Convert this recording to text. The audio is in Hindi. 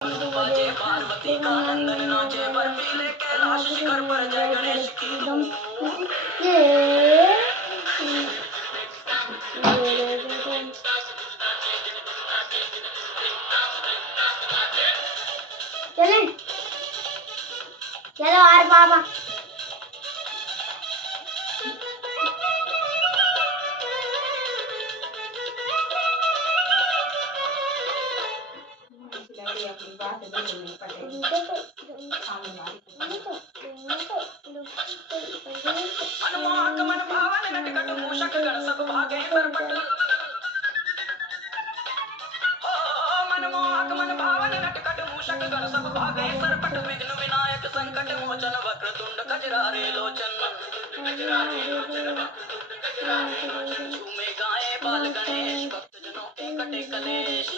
बाजे पार्वती का नंदन नाचे बर्फीले कैलाश शिखर पर जय गणेश की धूम। चलें चलो यार बाबा अपनी बात नहीं मनमोहक मन भावन नटखट मूषक गण सब भागे सरपट। मनमोहक मन भावन नटखट मूषक गण सब भागे सरपट। विघ्न विनायक संकट मोचन वक्रतुंड खजरारे लोचन। झूमे गाए बाल गणेश भक्तजनों के कटे कलेश।